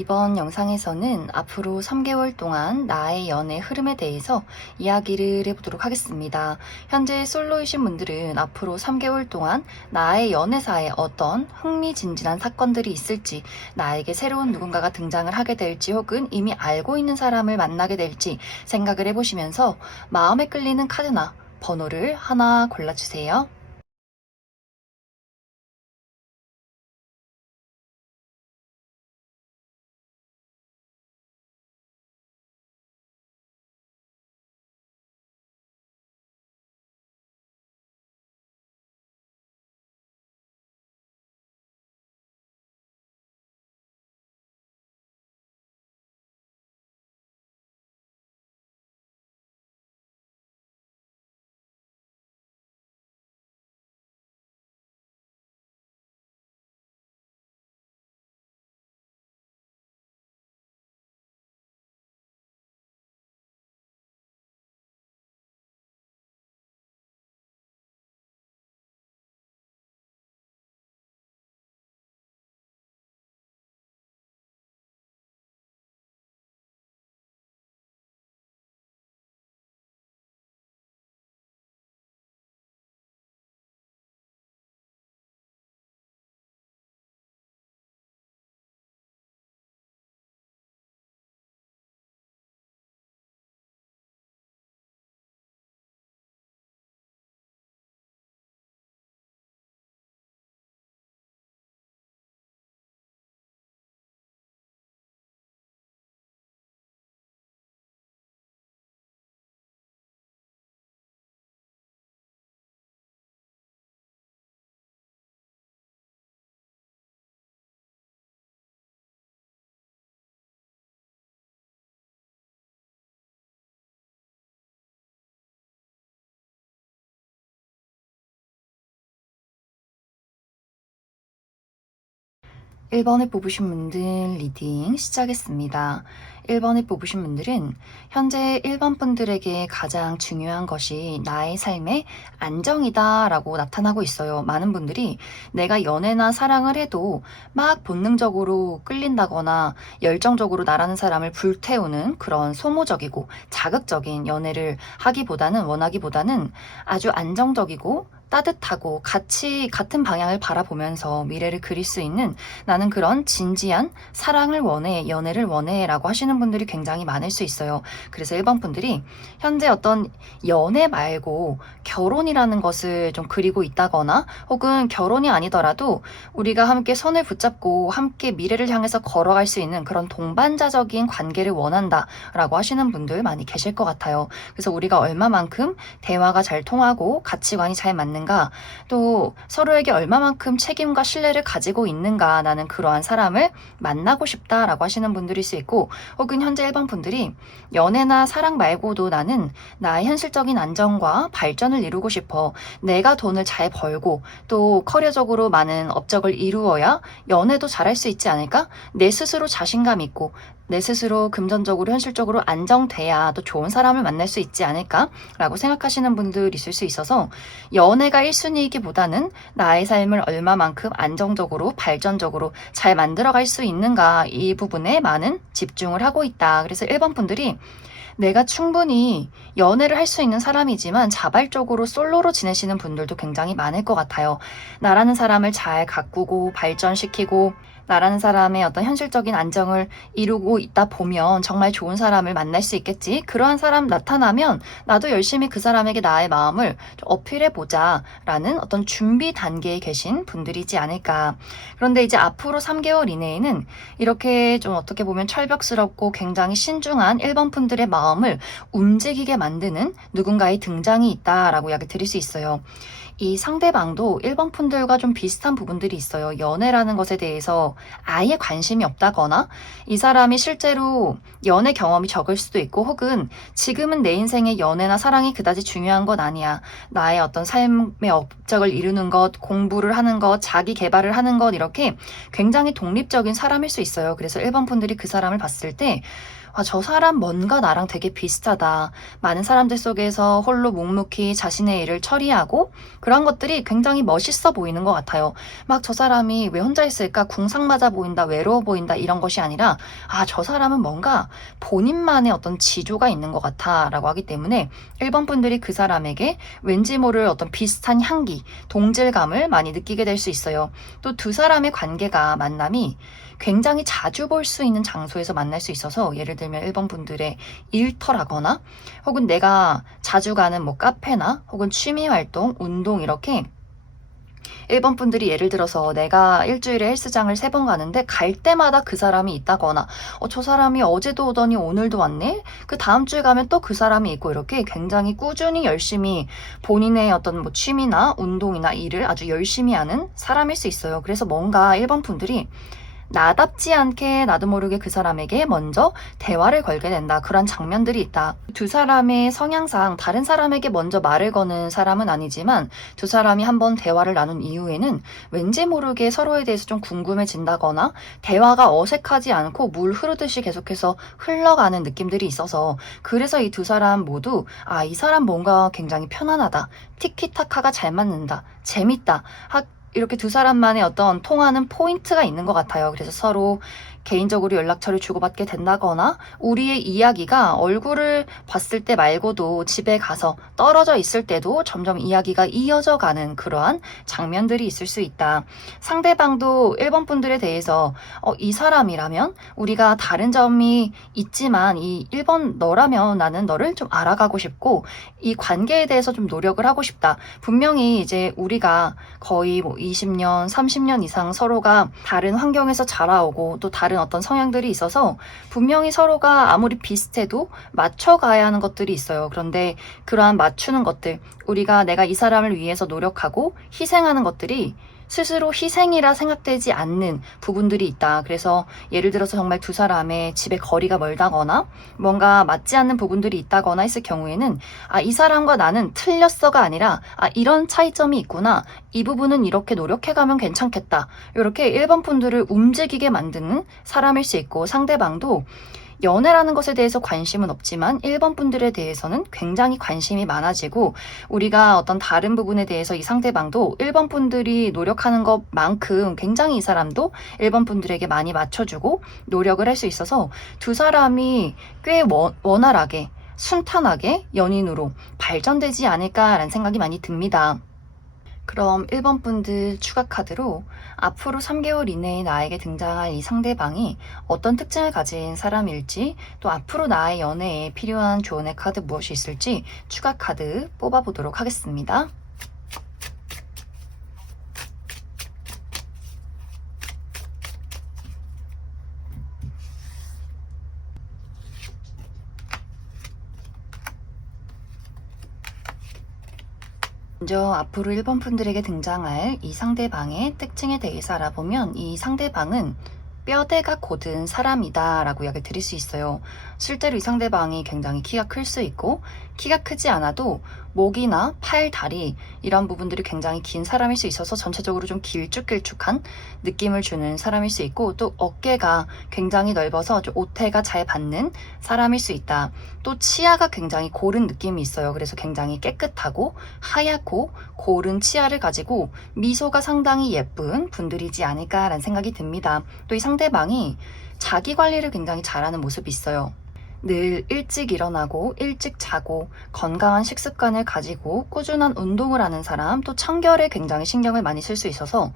이번 영상에서는 앞으로 3개월 동안 나의 연애 흐름에 대해서 이야기를 해보도록 하겠습니다. 현재 솔로이신 분들은 앞으로 3개월 동안 나의 연애사에 어떤 흥미진진한 사건들이 있을지, 나에게 새로운 누군가가 등장을 하게 될지, 혹은 이미 알고 있는 사람을 만나게 될지 생각을 해보시면서 마음에 끌리는 카드나 번호를 하나 골라주세요. 1번에 뽑으신 분들 리딩 시작했습니다. 1번에 뽑으신 분들은 현재 1번 분들에게 가장 중요한 것이 나의 삶의 안정이다 라고 나타나고 있어요. 많은 분들이 내가 연애나 사랑을 해도 막 본능적으로 끌린다거나 열정적으로 나라는 사람을 불태우는 그런 소모적이고 자극적인 연애를 원하기보다는 아주 안정적이고 따뜻하고 같은 방향을 바라보면서 미래를 그릴 수 있는, 나는 그런 진지한 사랑을 원해, 연애를 원해 라고 하시는 분들이 굉장히 많을 수 있어요. 그래서 1번 분들이 현재 어떤 연애 말고 결혼이라는 것을 좀 그리고 있다거나, 혹은 결혼이 아니더라도 우리가 함께 손을 붙잡고 함께 미래를 향해서 걸어갈 수 있는 그런 동반자적인 관계를 원한다 라고 하시는 분들 많이 계실 것 같아요. 그래서 우리가 얼마만큼 대화가 잘 통하고 가치관이 잘 맞는가, 또 서로에게 얼마만큼 책임과 신뢰를 가지고 있는가, 나는 그러한 사람을 만나고 싶다라고 하시는 분들일 수 있고, 혹은 현재 1번 분들이 연애나 사랑 말고도 나는 나의 현실적인 안정과 발전을 이루고 싶어, 내가 돈을 잘 벌고 또 커리어적으로 많은 업적을 이루어야 연애도 잘할 수 있지 않을까, 내 스스로 자신감 있고 내 스스로 금전적으로 현실적으로 안정돼야 또 좋은 사람을 만날 수 있지 않을까 라고 생각하시는 분들 있을 수 있어서, 연애가 1순위이기보다는 나의 삶을 얼마만큼 안정적으로 발전적으로 잘 만들어갈 수 있는가, 이 부분에 많은 집중을 하고 있다. 그래서 1번 분들이 내가 충분히 연애를 할 수 있는 사람이지만 자발적으로 솔로로 지내시는 분들도 굉장히 많을 것 같아요. 나라는 사람을 잘 가꾸고 발전시키고 나라는 사람의 어떤 현실적인 안정을 이루고 있다 보면 정말 좋은 사람을 만날 수 있겠지. 그러한 사람 나타나면 나도 열심히 그 사람에게 나의 마음을 좀 어필해보자 라는 어떤 준비 단계에 계신 분들이지 않을까. 그런데 이제 앞으로 3개월 이내에는 이렇게 좀 어떻게 보면 철벽스럽고 굉장히 신중한 1번 분들의 마음을 움직이게 만드는 누군가의 등장이 있다라고 이야기 드릴 수 있어요. 이 상대방도 1번 분들과 좀 비슷한 부분들이 있어요. 연애라는 것에 대해서 아예 관심이 없다거나, 이 사람이 실제로 연애 경험이 적을 수도 있고, 혹은 지금은 내 인생의 연애나 사랑이 그다지 중요한 건 아니야, 나의 어떤 삶의 업적을 이루는 것, 공부를 하는 것, 자기 개발을 하는 것, 이렇게 굉장히 독립적인 사람일 수 있어요. 그래서 1번 분들이 그 사람을 봤을 때 저 사람 뭔가 나랑 되게 비슷하다. 많은 사람들 속에서 홀로 묵묵히 자신의 일을 처리하고 그런 것들이 굉장히 멋있어 보이는 것 같아요. 막 저 사람이 왜 혼자 있을까? 궁상 맞아 보인다, 외로워 보인다 이런 것이 아니라 저 사람은 뭔가 본인만의 어떤 지조가 있는 것 같아 라고 하기 때문에 1번 분들이 그 사람에게 왠지 모를 어떤 비슷한 향기, 동질감을 많이 느끼게 될 수 있어요. 또 두 사람의 관계가 만남이 굉장히 자주 볼 수 있는 장소에서 만날 수 있어서 예를 들면 1번 분들의 일터라거나 혹은 내가 자주 가는 뭐 카페나 혹은 취미 활동, 운동 이렇게 1번 분들이 예를 들어서 내가 일주일에 헬스장을 3번 가는데 갈 때마다 그 사람이 있다거나 저 사람이 어제도 오더니 오늘도 왔네? 그 다음 주에 가면 또 그 사람이 있고 이렇게 굉장히 꾸준히 열심히 본인의 어떤 뭐 취미나 운동이나 일을 아주 열심히 하는 사람일 수 있어요. 그래서 뭔가 1번 분들이 나답지 않게 나도 모르게 그 사람에게 먼저 대화를 걸게 된다. 그런 장면들이 있다. 두 사람의 성향상 다른 사람에게 먼저 말을 거는 사람은 아니지만 두 사람이 한번 대화를 나눈 이후에는 왠지 모르게 서로에 대해서 좀 궁금해진다거나 대화가 어색하지 않고 물 흐르듯이 계속해서 흘러가는 느낌들이 있어서 그래서 이 두 사람 모두 이 사람 뭔가 굉장히 편안하다. 티키타카가 잘 맞는다. 재밌다. 이렇게 두 사람만의 어떤 통하는 포인트가 있는 것 같아요. 그래서 서로 개인적으로 연락처를 주고받게 된다거나 우리의 이야기가 얼굴을 봤을 때 말고도 집에 가서 떨어져 있을 때도 점점 이야기가 이어져 가는 그러한 장면들이 있을 수 있다. 상대방도 1번 분들에 대해서 이 사람이라면 우리가 다른 점이 있지만 이 1번 너라면 나는 너를 좀 알아가고 싶고 이 관계에 대해서 좀 노력을 하고 싶다. 분명히 이제 우리가 거의 뭐 20년, 30년 이상 서로가 다른 환경에서 자라오고 또 다른 어떤 성향들이 있어서 분명히 서로가 아무리 비슷해도 맞춰가야 하는 것들이 있어요. 그런데 그러한 맞추는 것들, 내가 이 사람을 위해서 노력하고 희생하는 것들이 스스로 희생이라 생각되지 않는 부분들이 있다. 그래서 예를 들어서 정말 두 사람의 집에 거리가 멀다거나 뭔가 맞지 않는 부분들이 있다거나 했을 경우에는 이 사람과 나는 틀렸어가 아니라 이런 차이점이 있구나. 이 부분은 이렇게 노력해가면 괜찮겠다. 이렇게 1번 분들을 움직이게 만드는 사람일 수 있고 상대방도 연애라는 것에 대해서 관심은 없지만 1번 분들에 대해서는 굉장히 관심이 많아지고 우리가 어떤 다른 부분에 대해서 이 상대방도 1번 분들이 노력하는 것만큼 굉장히 이 사람도 1번 분들에게 많이 맞춰주고 노력을 할 수 있어서 두 사람이 꽤 원활하게 순탄하게 연인으로 발전되지 않을까라는 생각이 많이 듭니다. 그럼 1번 분들 추가 카드로 앞으로 3개월 이내에 나에게 등장할 이 상대방이 어떤 특징을 가진 사람일지 또 앞으로 나의 연애에 필요한 조언의 카드 무엇이 있을지 추가 카드 뽑아보도록 하겠습니다. 먼저 앞으로 1번 분들에게 등장할 이 상대방의 특징에 대해서 알아보면 이 상대방은 뼈대가 곧은 사람이다 라고 이야기를 드릴 수 있어요. 실제로 이 상대방이 굉장히 키가 클 수 있고 키가 크지 않아도 목이나 팔, 다리 이런 부분들이 굉장히 긴 사람일 수 있어서 전체적으로 좀 길쭉길쭉한 느낌을 주는 사람일 수 있고 또 어깨가 굉장히 넓어서 좀 옷태가 잘 받는 사람일 수 있다. 또 치아가 굉장히 고른 느낌이 있어요. 그래서 굉장히 깨끗하고 하얗고 고른 치아를 가지고 미소가 상당히 예쁜 분들이지 않을까라는 생각이 듭니다. 또 이 상대방이 자기 관리를 굉장히 잘하는 모습이 있어요. 늘 일찍 일어나고 일찍 자고 건강한 식습관을 가지고 꾸준한 운동을 하는 사람, 또 청결에 굉장히 신경을 많이 쓸 수 있어서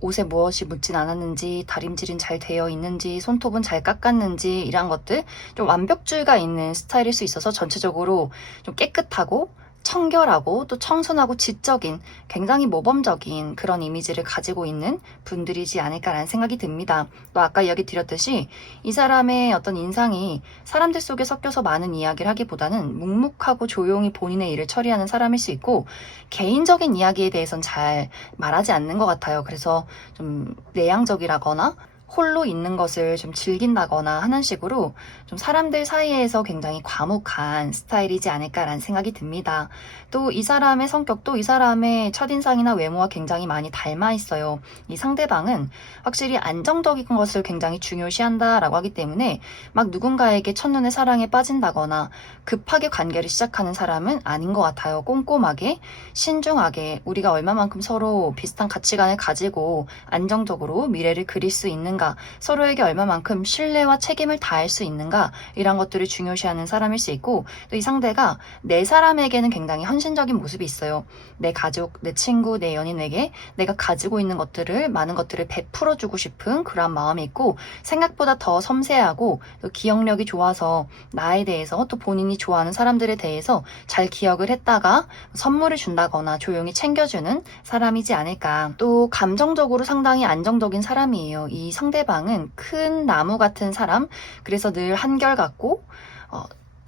옷에 무엇이 묻진 않았는지, 다림질은 잘 되어 있는지, 손톱은 잘 깎았는지 이런 것들 좀 완벽주의가 있는 스타일일 수 있어서 전체적으로 좀 깨끗하고 청결하고 또 청순하고 지적인 굉장히 모범적인 그런 이미지를 가지고 있는 분들이지 않을까라는 생각이 듭니다. 또 아까 이야기 드렸듯이 이 사람의 어떤 인상이 사람들 속에 섞여서 많은 이야기를 하기보다는 묵묵하고 조용히 본인의 일을 처리하는 사람일 수 있고 개인적인 이야기에 대해서는 잘 말하지 않는 것 같아요. 그래서 좀 내향적이라거나 홀로 있는 것을 좀 즐긴다거나 하는 식으로 좀 사람들 사이에서 굉장히 과묵한 스타일이지 않을까라는 생각이 듭니다. 또 이 사람의 성격도 이 사람의 첫인상이나 외모와 굉장히 많이 닮아 있어요. 이 상대방은 확실히 안정적인 것을 굉장히 중요시한다라고 하기 때문에 막 누군가에게 첫눈에 사랑에 빠진다거나 급하게 관계를 시작하는 사람은 아닌 것 같아요. 꼼꼼하게 신중하게 우리가 얼마만큼 서로 비슷한 가치관을 가지고 안정적으로 미래를 그릴 수 있는가, 서로에게 얼마만큼 신뢰와 책임을 다할 수 있는가, 이런 것들을 중요시하는 사람일 수 있고, 또 이 상대가 내 사람에게는 굉장히 헌신적인 모습이 있어요. 내 가족, 내 친구, 내 연인에게 내가 가지고 있는 것들을, 많은 것들을 베풀어주고 싶은 그런 마음이 있고, 생각보다 더 섬세하고 또 기억력이 좋아서 나에 대해서, 또 본인이 좋아하는 사람들에 대해서 잘 기억을 했다가 선물을 준다거나 조용히 챙겨주는 사람이지 않을까. 또 감정적으로 상당히 안정적인 사람이에요. 이 상대방은 큰 나무 같은 사람, 그래서 늘 한결같고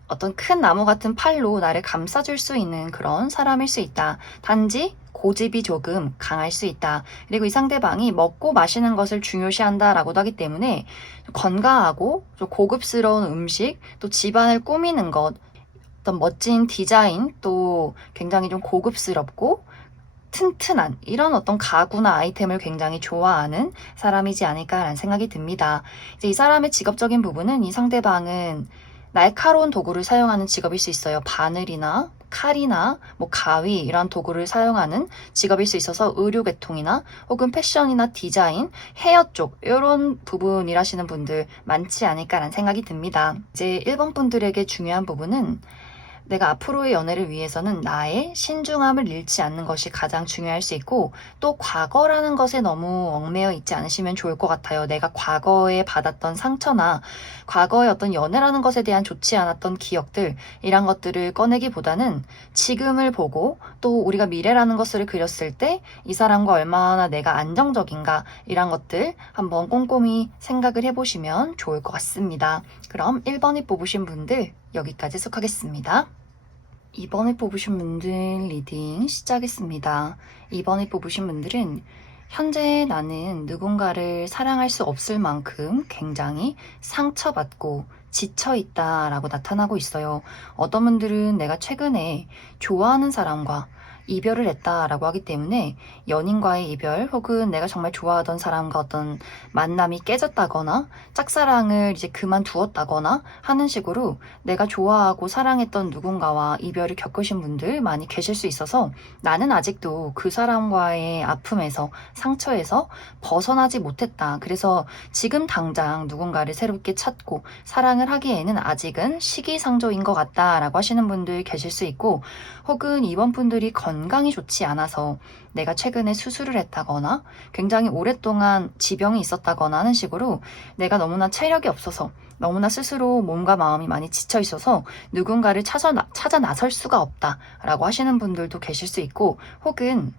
어떤 큰 나무 같은 팔로 나를 감싸줄 수 있는 그런 사람일 수 있다. 단지 고집이 조금 강할 수 있다. 그리고 이 상대방이 먹고 마시는 것을 중요시한다라고도 하기 때문에 건강하고 좀 고급스러운 음식, 또 집안을 꾸미는 것, 어떤 멋진 디자인, 또 굉장히 좀 고급스럽고 튼튼한 이런 어떤 가구나 아이템을 굉장히 좋아하는 사람이지 않을까라는 생각이 듭니다. 이제 이 사람의 직업적인 부분은 이 상대방은 날카로운 도구를 사용하는 직업일 수 있어요. 바늘이나 칼이나 뭐 가위 이런 도구를 사용하는 직업일 수 있어서 의료계통이나 혹은 패션이나 디자인, 헤어 쪽 이런 부분 일하시는 분들 많지 않을까라는 생각이 듭니다. 이제 1번 분들에게 중요한 부분은 내가 앞으로의 연애를 위해서는 나의 신중함을 잃지 않는 것이 가장 중요할 수 있고, 또 과거라는 것에 너무 얽매여 있지 않으시면 좋을 것 같아요. 내가 과거에 받았던 상처나 과거의 어떤 연애라는 것에 대한 좋지 않았던 기억들, 이런 것들을 꺼내기보다는 지금을 보고 또 우리가 미래라는 것을 그렸을 때 이 사람과 얼마나 내가 안정적인가, 이런 것들 한번 꼼꼼히 생각을 해보시면 좋을 것 같습니다. 그럼 1번이 뽑으신 분들 여기까지 속하겠습니다. 2번을 뽑으신 분들 리딩 시작했습니다. 2번을 뽑으신 분들은 현재 나는 누군가를 사랑할 수 없을 만큼 굉장히 상처받고 지쳐있다 라고 나타나고 있어요. 어떤 분들은 내가 최근에 좋아하는 사람과 이별을 했다라고 하기 때문에 연인과의 이별 혹은 내가 정말 좋아하던 사람과 어떤 만남이 깨졌다거나 짝사랑을 이제 그만두었다거나 하는 식으로 내가 좋아하고 사랑했던 누군가와 이별을 겪으신 분들 많이 계실 수 있어서 나는 아직도 그 사람과의 아픔에서 상처에서 벗어나지 못했다. 그래서 지금 당장 누군가를 새롭게 찾고 사랑을 하기에는 아직은 시기상조인 것 같다라고 하시는 분들 계실 수 있고, 혹은 이번 분들이 건강이 좋지 않아서 내가 최근에 수술을 했다거나 굉장히 오랫동안 지병이 있었다거나 하는 식으로 내가 너무나 체력이 없어서 너무나 스스로 몸과 마음이 많이 지쳐 있어서 누군가를 찾아 나설 수가 없다라고 하시는 분들도 계실 수 있고, 혹은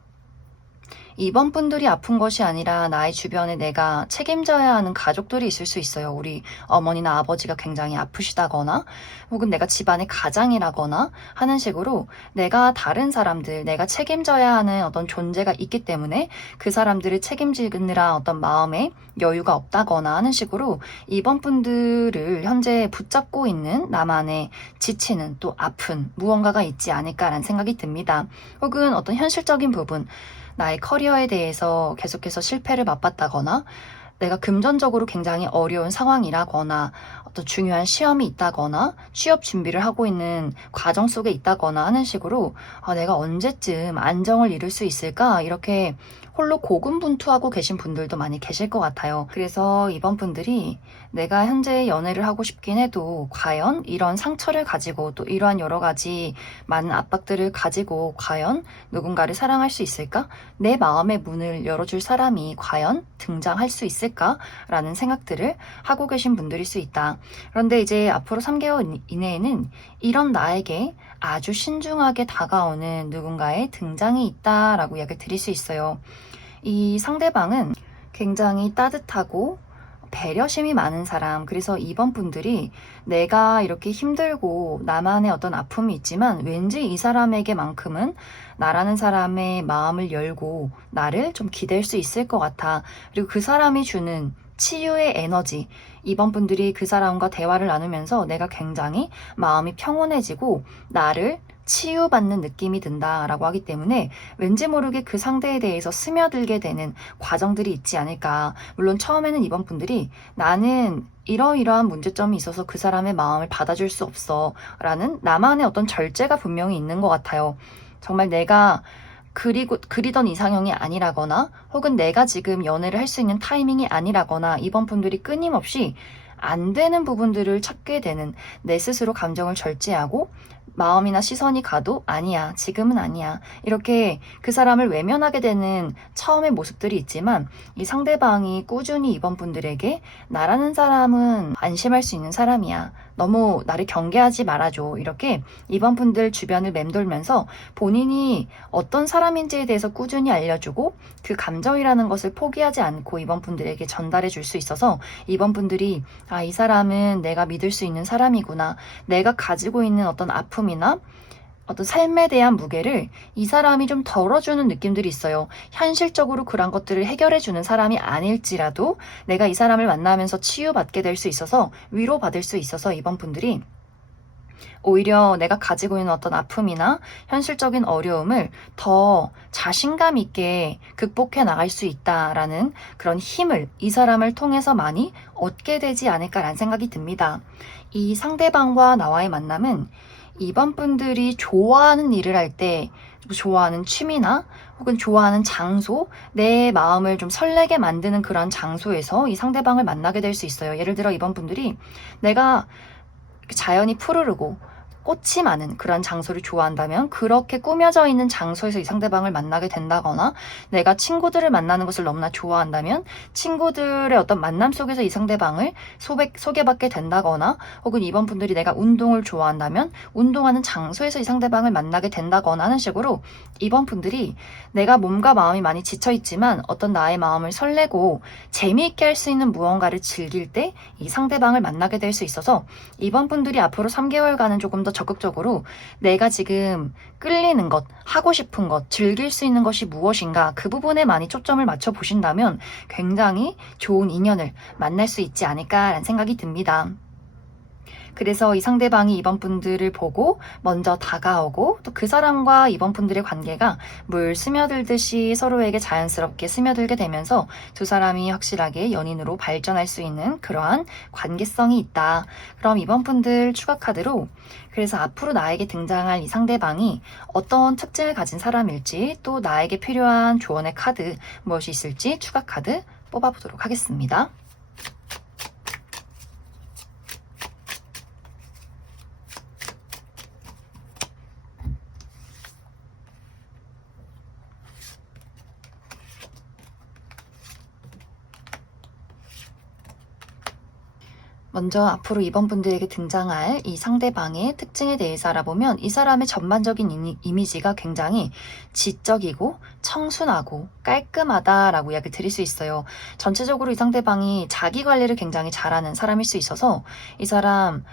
이번 분들이 아픈 것이 아니라 나의 주변에 내가 책임져야 하는 가족들이 있을 수 있어요. 우리 어머니나 아버지가 굉장히 아프시다거나 혹은 내가 집안의 가장이라거나 하는 식으로 내가 다른 사람들, 내가 책임져야 하는 어떤 존재가 있기 때문에 그 사람들을 책임지느라 어떤 마음에 여유가 없다거나 하는 식으로 이번 분들을 현재 붙잡고 있는 나만의 지치는 또 아픈 무언가가 있지 않을까라는 생각이 듭니다. 혹은 어떤 현실적인 부분, 나의 커리어에 대해서 계속해서 실패를 맛봤다거나 내가 금전적으로 굉장히 어려운 상황이라거나 어떤 중요한 시험이 있다거나 취업 준비를 하고 있는 과정 속에 있다거나 하는 식으로 내가 언제쯤 안정을 이룰 수 있을까, 이렇게 홀로 고군분투하고 계신 분들도 많이 계실 것 같아요. 그래서 이번 분들이 내가 현재 연애를 하고 싶긴 해도 과연 이런 상처를 가지고 또 이러한 여러 가지 많은 압박들을 가지고 과연 누군가를 사랑할 수 있을까? 내 마음의 문을 열어줄 사람이 과연 등장할 수 있을까? 라는 생각들을 하고 계신 분들일 수 있다. 그런데 이제 앞으로 3개월 이내에는 이런 나에게 아주 신중하게 다가오는 누군가의 등장이 있다라고 이야기를 드릴 수 있어요. 이 상대방은 굉장히 따뜻하고 배려심이 많은 사람, 그래서 이번 분들이 내가 이렇게 힘들고 나만의 어떤 아픔이 있지만 왠지 이 사람에게만큼은 나라는 사람의 마음을 열고 나를 좀 기댈 수 있을 것 같아. 그리고 그 사람이 주는 치유의 에너지. 이번 분들이 그 사람과 대화를 나누면서 내가 굉장히 마음이 평온해지고 나를 치유받는 느낌이 든다라고 하기 때문에 왠지 모르게 그 상대에 대해서 스며들게 되는 과정들이 있지 않을까. 물론 처음에는 이번 분들이 나는 이러이러한 문제점이 있어서 그 사람의 마음을 받아줄 수 없어 라는 나만의 어떤 절제가 분명히 있는 것 같아요. 정말 내가 그리던 이상형이 아니라거나 혹은 내가 지금 연애를 할 수 있는 타이밍이 아니라거나 이번 분들이 끊임없이 안 되는 부분들을 찾게 되는 내 스스로 감정을 절제하고 마음이나 시선이 가도 아니야, 지금은 아니야. 이렇게 그 사람을 외면하게 되는 처음의 모습들이 있지만 이 상대방이 꾸준히 이번 분들에게 나라는 사람은 안심할 수 있는 사람이야. 너무 나를 경계하지 말아줘. 이렇게 이번 분들 주변을 맴돌면서 본인이 어떤 사람인지에 대해서 꾸준히 알려주고 그 감정이라는 것을 포기하지 않고 이번 분들에게 전달해 줄 수 있어서 이번 분들이 아, 이 사람은 내가 믿을 수 있는 사람이구나. 내가 가지고 있는 어떤 아픔이나 어떤 삶에 대한 무게를 이 사람이 좀 덜어주는 느낌들이 있어요. 현실적으로 그런 것들을 해결해주는 사람이 아닐지라도 내가 이 사람을 만나면서 치유받게 될 수 있어서 위로받을 수 있어서 이번 분들이 오히려 내가 가지고 있는 어떤 아픔이나 현실적인 어려움을 더 자신감 있게 극복해 나갈 수 있다라는 그런 힘을 이 사람을 통해서 많이 얻게 되지 않을까라는 생각이 듭니다. 이 상대방과 나와의 만남은 이번 분들이 좋아하는 일을 할 때 좋아하는 취미나 혹은 좋아하는 장소, 내 마음을 좀 설레게 만드는 그런 장소에서 이 상대방을 만나게 될 수 있어요. 예를 들어 이번 분들이 내가 자연이 푸르르고 꽃이 많은 그런 장소를 좋아한다면 그렇게 꾸며져 있는 장소에서 이 상대방을 만나게 된다거나 내가 친구들을 만나는 것을 너무나 좋아한다면 친구들의 어떤 만남 속에서 이 상대방을 소개받게 된다거나 혹은 이번 분들이 내가 운동을 좋아한다면 운동하는 장소에서 이 상대방을 만나게 된다거나 하는 식으로 이번 분들이 내가 몸과 마음이 많이 지쳐있지만 어떤 나의 마음을 설레고 재미있게 할 수 있는 무언가를 즐길 때 이 상대방을 만나게 될 수 있어서 이번 분들이 앞으로 3개월간은 조금 더 적극적으로 내가 지금 끌리는 것, 하고 싶은 것, 즐길 수 있는 것이 무엇인가 그 부분에 많이 초점을 맞춰 보신다면 굉장히 좋은 인연을 만날 수 있지 않을까라는 생각이 듭니다. 그래서 이 상대방이 이번 분들을 보고 먼저 다가오고 또 그 사람과 이번 분들의 관계가 물 스며들듯이 서로에게 자연스럽게 스며들게 되면서 두 사람이 확실하게 연인으로 발전할 수 있는 그러한 관계성이 있다. 그럼 이번 분들 추가 카드로 그래서 앞으로 나에게 등장할 이 상대방이 어떤 특징을 가진 사람일지 또 나에게 필요한 조언의 카드 무엇이 있을지 추가 카드 뽑아보도록 하겠습니다. 먼저 앞으로 이번 분들에게 등장할 이 상대방의 특징에 대해서 알아보면 이 사람의 전반적인 이미지가 굉장히 지적이고 청순하고 깔끔하다라고 이야기를 드릴 수 있어요. 전체적으로 이 상대방이 자기 관리를 굉장히 잘하는 사람일 수 있어서 이 사람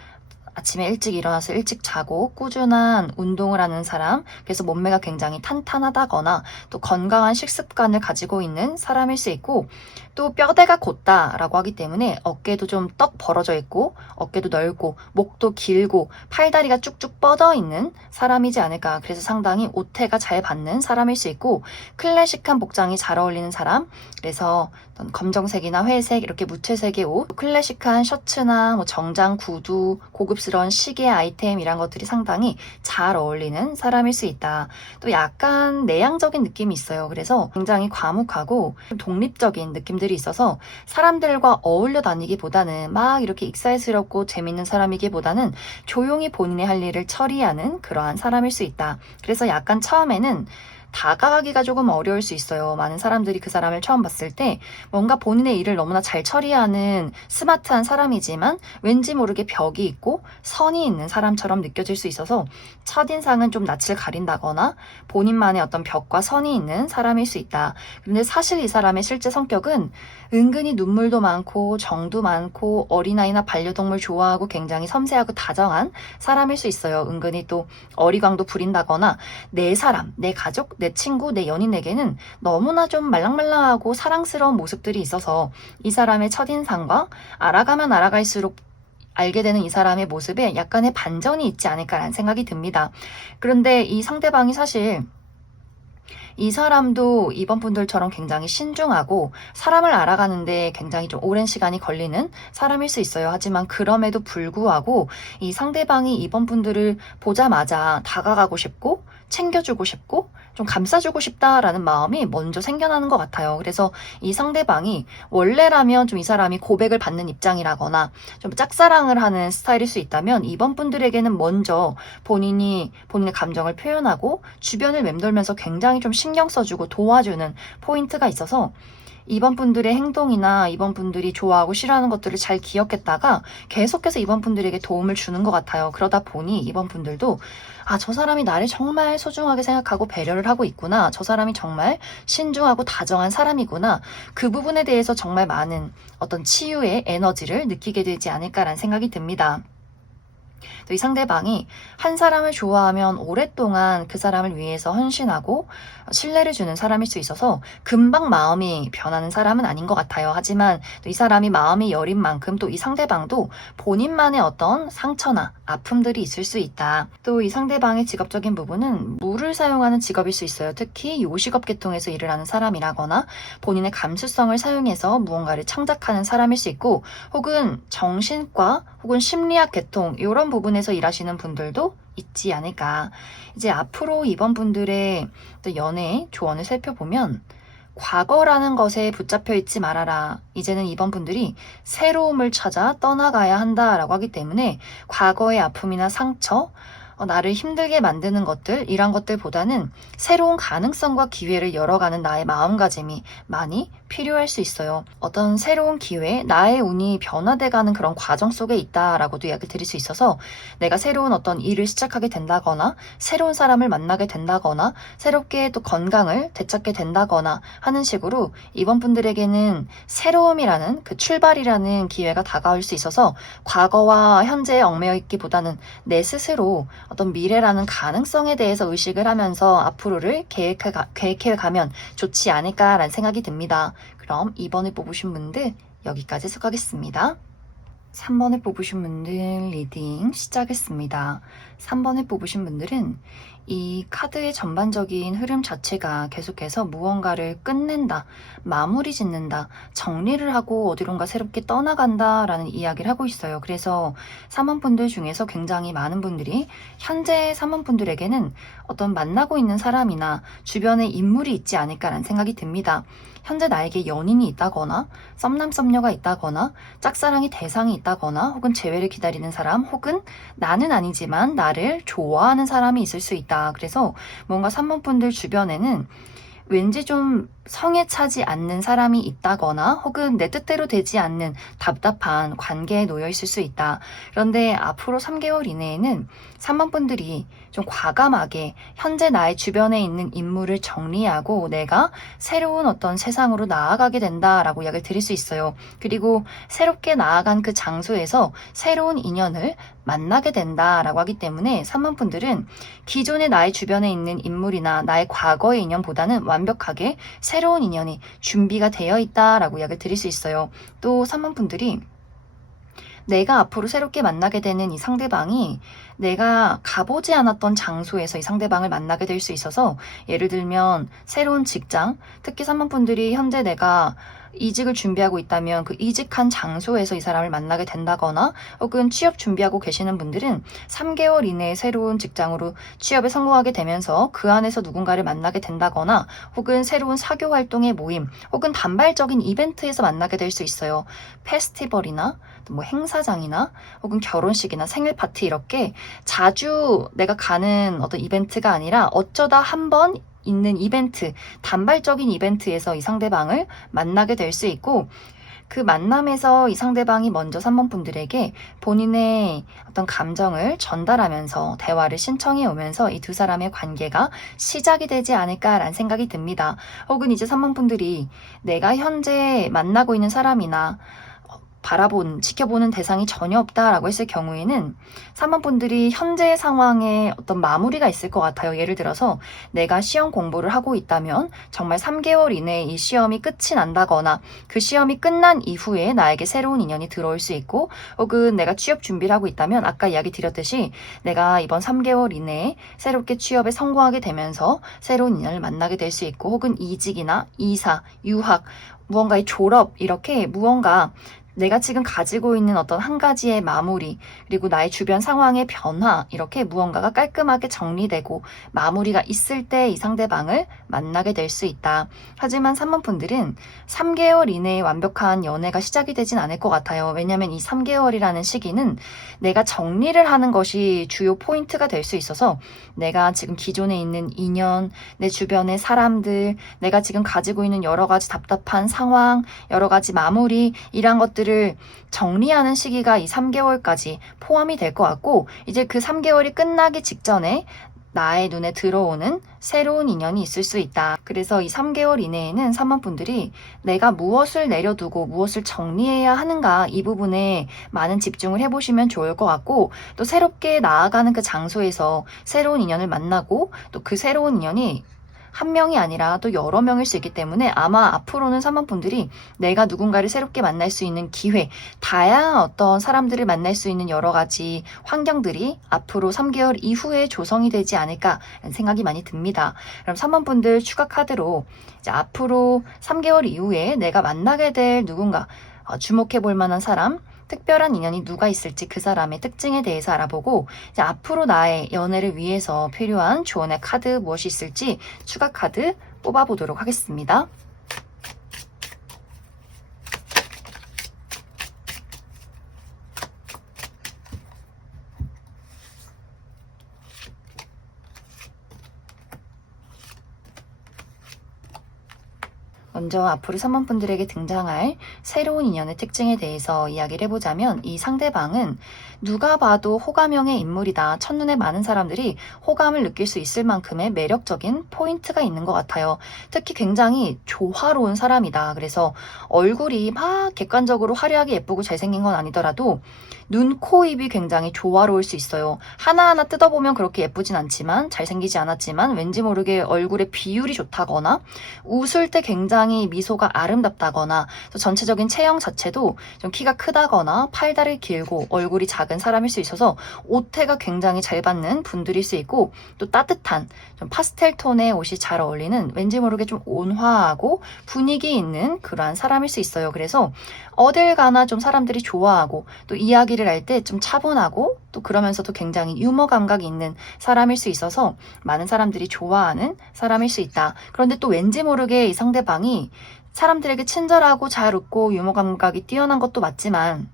아침에 일찍 일어나서 일찍 자고 꾸준한 운동을 하는 사람, 그래서 몸매가 굉장히 탄탄하다거나 또 건강한 식습관을 가지고 있는 사람일 수 있고 또 뼈대가 곧다라고 하기 때문에 어깨도 좀 떡 벌어져 있고 어깨도 넓고 목도 길고 팔다리가 쭉쭉 뻗어 있는 사람이지 않을까. 그래서 상당히 옷태가 잘 받는 사람일 수 있고 클래식한 복장이 잘 어울리는 사람, 그래서 검정색이나 회색 이렇게 무채색의 옷, 클래식한 셔츠나 뭐 정장, 구두, 고급스러운 시계 아이템 이런 것들이 상당히 잘 어울리는 사람일 수 있다. 또 약간 내향적인 느낌이 있어요. 그래서 굉장히 과묵하고 독립적인 느낌들이 있어서 사람들과 어울려 다니기보다는 막 이렇게 익살스럽고 재밌는 사람이기보다는 조용히 본인의 할 일을 처리하는 그러한 사람일 수 있다. 그래서 약간 처음에는 다가가기가 조금 어려울 수 있어요. 많은 사람들이 그 사람을 처음 봤을 때 뭔가 본인의 일을 너무나 잘 처리하는 스마트한 사람이지만 왠지 모르게 벽이 있고 선이 있는 사람처럼 느껴질 수 있어서 첫인상은 좀 낯을 가린다거나 본인만의 어떤 벽과 선이 있는 사람일 수 있다. 그런데 사실 이 사람의 실제 성격은 은근히 눈물도 많고 정도 많고 어린아이나 반려동물 좋아하고 굉장히 섬세하고 다정한 사람일 수 있어요. 은근히 또 어리광도 부린다거나 내 사람, 내 가족, 내 친구, 내 연인에게는 너무나 좀 말랑말랑하고 사랑스러운 모습들이 있어서 이 사람의 첫인상과 알아가면 알아갈수록 알게 되는 이 사람의 모습에 약간의 반전이 있지 않을까라는 생각이 듭니다. 그런데 이 상대방이 사실 이 사람도 이번 분들처럼 굉장히 신중하고 사람을 알아가는데 굉장히 좀 오랜 시간이 걸리는 사람일 수 있어요. 하지만 그럼에도 불구하고 이 상대방이 이번 분들을 보자마자 다가가고 싶고 챙겨주고 싶고 좀 감싸주고 싶다라는 마음이 먼저 생겨나는 것 같아요. 그래서 이 상대방이 원래라면 좀 이 사람이 고백을 받는 입장이라거나 좀 짝사랑을 하는 스타일일 수 있다면 이번 분들에게는 먼저 본인의 감정을 표현하고 주변을 맴돌면서 굉장히 좀 신경 써주고 도와주는 포인트가 있어서 이번 분들의 행동이나 이번 분들이 좋아하고 싫어하는 것들을 잘 기억했다가 계속해서 이번 분들에게 도움을 주는 것 같아요. 그러다 보니 이번 분들도 저 사람이 나를 정말 소중하게 생각하고 배려를 하고 있구나. 저 사람이 정말 신중하고 다정한 사람이구나. 그 부분에 대해서 정말 많은 어떤 치유의 에너지를 느끼게 되지 않을까라는 생각이 듭니다. 또 이 상대방이 한 사람을 좋아하면 오랫동안 그 사람을 위해서 헌신하고 신뢰를 주는 사람일 수 있어서 금방 마음이 변하는 사람은 아닌 것 같아요. 하지만 또 이 사람이 마음이 여린 만큼 또 이 상대방도 본인만의 어떤 상처나 아픔들이 있을 수 있다. 또 이 상대방의 직업적인 부분은 물을 사용하는 직업일 수 있어요. 특히 요식업 계통에서 일을 하는 사람이라거나 본인의 감수성을 사용해서 무언가를 창작하는 사람일 수 있고 혹은 정신과 혹은 심리학 계통 이런 부분에서 일하시는 분들도 있지 않을까. 이제 앞으로 이번 분들의 또 연애 조언을 살펴보면 과거라는 것에 붙잡혀 있지 말아라. 이제는 이번 분들이 새로움을 찾아 떠나가야 한다라고 하기 때문에 과거의 아픔이나 상처, 나를 힘들게 만드는 것들, 이런 것들보다는 새로운 가능성과 기회를 열어가는 나의 마음가짐이 많이 필요할 수 있어요. 어떤 새로운 기회, 나의 운이 변화돼가는 그런 과정 속에 있다라고도 이야기를 드릴 수 있어서 내가 새로운 어떤 일을 시작하게 된다거나 새로운 사람을 만나게 된다거나 새롭게 또 건강을 되찾게 된다거나 하는 식으로 이번 분들에게는 새로움이라는 그 출발이라는 기회가 다가올 수 있어서 과거와 현재에 얽매여 있기보다는 내 스스로 어떤 미래라는 가능성에 대해서 의식을 하면서 앞으로를 계획해 가면 좋지 않을까라는 생각이 듭니다. 그럼 2번을 뽑으신 분들 여기까지 수고하겠습니다. 3번을 뽑으신 분들 리딩 시작했습니다. 3번을 뽑으신 분들은 이 카드의 전반적인 흐름 자체가 계속해서 무언가를 끝낸다, 마무리 짓는다, 정리를 하고 어디론가 새롭게 떠나간다 라는 이야기를 하고 있어요. 그래서 3번 분들 중에서 굉장히 많은 분들이 현재 3번 분들에게는 어떤 만나고 있는 사람이나 주변에 인물이 있지 않을까라는 생각이 듭니다. 현재 나에게 연인이 있다거나 썸남 썸녀가 있다거나 짝사랑의 대상이 있다거나 혹은 재회를 기다리는 사람 혹은 나는 아니지만 나를 좋아하는 사람이 있을 수 있다. 그래서 뭔가 3번 분들 주변에는 왠지 좀 성에 차지 않는 사람이 있다거나 혹은 내 뜻대로 되지 않는 답답한 관계에 놓여 있을 수 있다. 그런데 앞으로 3개월 이내에는 3번 분들이 좀 과감하게 현재 나의 주변에 있는 인물을 정리하고 내가 새로운 어떤 세상으로 나아가게 된다라고 이야기를 드릴 수 있어요. 그리고 새롭게 나아간 그 장소에서 새로운 인연을 만나게 된다라고 하기 때문에 3번 분들은 기존의 나의 주변에 있는 인물이나 나의 과거의 인연보다는 완벽하게 새로운 인연이 준비가 되어 있다라고 이야기를 드릴 수 있어요. 또 3번 분들이 내가 앞으로 새롭게 만나게 되는 이 상대방이 내가 가보지 않았던 장소에서 이 상대방을 만나게 될 수 있어서 예를 들면 새로운 직장, 특히 3번 분들이 현재 내가 이직을 준비하고 있다면 그 이직한 장소에서 이 사람을 만나게 된다거나 혹은 취업 준비하고 계시는 분들은 3개월 이내에 새로운 직장으로 취업에 성공하게 되면서 그 안에서 누군가를 만나게 된다거나 혹은 새로운 사교 활동의 모임 혹은 단발적인 이벤트에서 만나게 될 수 있어요. 페스티벌이나 뭐 행사장이나 혹은 결혼식이나 생일 파티 이렇게 자주 내가 가는 어떤 이벤트가 아니라 어쩌다 한번 있는 이벤트, 단발적인 이벤트에서 이 상대방을 만나게 될 수 있고 그 만남에서 이 상대방이 먼저 3번 분들에게 본인의 어떤 감정을 전달하면서 대화를 신청해 오면서 이 두 사람의 관계가 시작이 되지 않을까라는 생각이 듭니다. 혹은 이제 3번 분들이 내가 현재 만나고 있는 사람이나 지켜보는 대상이 전혀 없다라고 했을 경우에는 3번 분들이 현재 상황에 어떤 마무리가 있을 것 같아요. 예를 들어서 내가 시험 공부를 하고 있다면 정말 3개월 이내에 이 시험이 끝이 난다거나 그 시험이 끝난 이후에 나에게 새로운 인연이 들어올 수 있고, 혹은 내가 취업 준비를 하고 있다면 아까 이야기 드렸듯이 내가 이번 3개월 이내에 새롭게 취업에 성공하게 되면서 새로운 인연을 만나게 될 수 있고, 혹은 이직이나 이사, 유학, 무언가의 졸업, 이렇게 무언가 내가 지금 가지고 있는 어떤 한 가지의 마무리, 그리고 나의 주변 상황의 변화, 이렇게 무언가가 깔끔하게 정리되고 마무리가 있을 때 이 상대방을 만나게 될 수 있다. 하지만 3번 분들은 3개월 이내에 완벽한 연애가 시작이 되진 않을 것 같아요. 왜냐하면 이 3개월이라는 시기는 내가 정리를 하는 것이 주요 포인트가 될 수 있어서 내가 지금 기존에 있는 인연, 내 주변의 사람들, 내가 지금 가지고 있는 여러 가지 답답한 상황, 여러 가지 마무리, 이런 것들을 정리하는 시기가 이 3개월까지 포함이 될 것 같고, 이제 그 3개월이 끝나기 직전에 나의 눈에 들어오는 새로운 인연이 있을 수 있다. 그래서 이 3개월 이내에는 3번 분들이 내가 무엇을 내려두고 무엇을 정리해야 하는가, 이 부분에 많은 집중을 해보시면 좋을 것 같고, 또 새롭게 나아가는 그 장소에서 새로운 인연을 만나고, 또 그 새로운 인연이 한 명이 아니라 또 여러 명일 수 있기 때문에 아마 앞으로는 3번 분들이 내가 누군가를 새롭게 만날 수 있는 기회, 다양한 어떤 사람들을 만날 수 있는 여러 가지 환경들이 앞으로 3개월 이후에 조성이 되지 않을까 생각이 많이 듭니다. 그럼 3번 분들 추가 카드로 이제 앞으로 3개월 이후에 내가 만나게 될 누군가, 주목해 볼 만한 사람, 특별한 인연이 누가 있을지 그 사람의 특징에 대해서 알아보고, 이제 앞으로 나의 연애를 위해서 필요한 조언의 카드 무엇이 있을지 추가 카드 뽑아보도록 하겠습니다. 먼저 앞으로 3번 분들에게 등장할 새로운 인연의 특징에 대해서 이야기를 해보자면, 이 상대방은 누가 봐도 호감형의 인물이다. 첫눈에 많은 사람들이 호감을 느낄 수 있을 만큼의 매력적인 포인트가 있는 것 같아요. 특히 굉장히 조화로운 사람이다. 그래서 얼굴이 막 객관적으로 화려하게 예쁘고 잘생긴 건 아니더라도 눈, 코, 입이 굉장히 조화로울 수 있어요. 하나하나 뜯어보면 그렇게 예쁘진 않지만, 잘생기지 않았지만 왠지 모르게 얼굴의 비율이 좋다거나, 웃을 때 굉장히 미소가 아름답다거나, 또 전체적인 체형 자체도 좀 키가 크다거나 팔다리 길고 얼굴이 작은 사람일 수 있어서 옷태가 굉장히 잘 받는 분들일 수 있고, 또 따뜻한 좀 파스텔 톤의 옷이 잘 어울리는, 왠지 모르게 좀 온화하고 분위기 있는 그러한 사람일 수 있어요. 그래서 어딜 가나 좀 사람들이 좋아하고, 또 이야기를 할 때 좀 차분하고, 또 그러면서도 굉장히 유머 감각이 있는 사람일 수 있어서 많은 사람들이 좋아하는 사람일 수 있다. 그런데 또 왠지 모르게 이 상대방이 사람들에게 친절하고 잘 웃고 유머 감각이 뛰어난 것도 맞지만,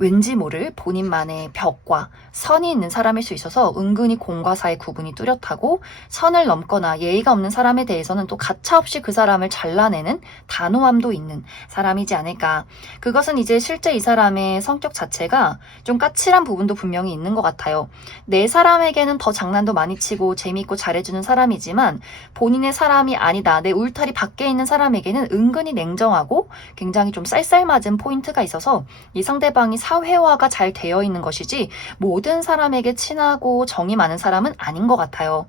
왠지 모를 본인만의 벽과 선이 있는 사람일 수 있어서 은근히 공과 사의 구분이 뚜렷하고, 선을 넘거나 예의가 없는 사람에 대해서는 또 가차없이 그 사람을 잘라내는 단호함도 있는 사람이지 않을까. 그것은 이제 실제 이 사람의 성격 자체가 좀 까칠한 부분도 분명히 있는 것 같아요. 내 사람에게는 더 장난도 많이 치고 재미있고 잘해주는 사람이지만, 본인의 사람이 아니다, 내 울타리 밖에 있는 사람에게는 은근히 냉정하고 굉장히 좀 쌀쌀맞은 포인트가 있어서 이 상대방이 사회화가 잘 되어 있는 것이지 모든 사람에게 친하고 정이 많은 사람은 아닌 것 같아요.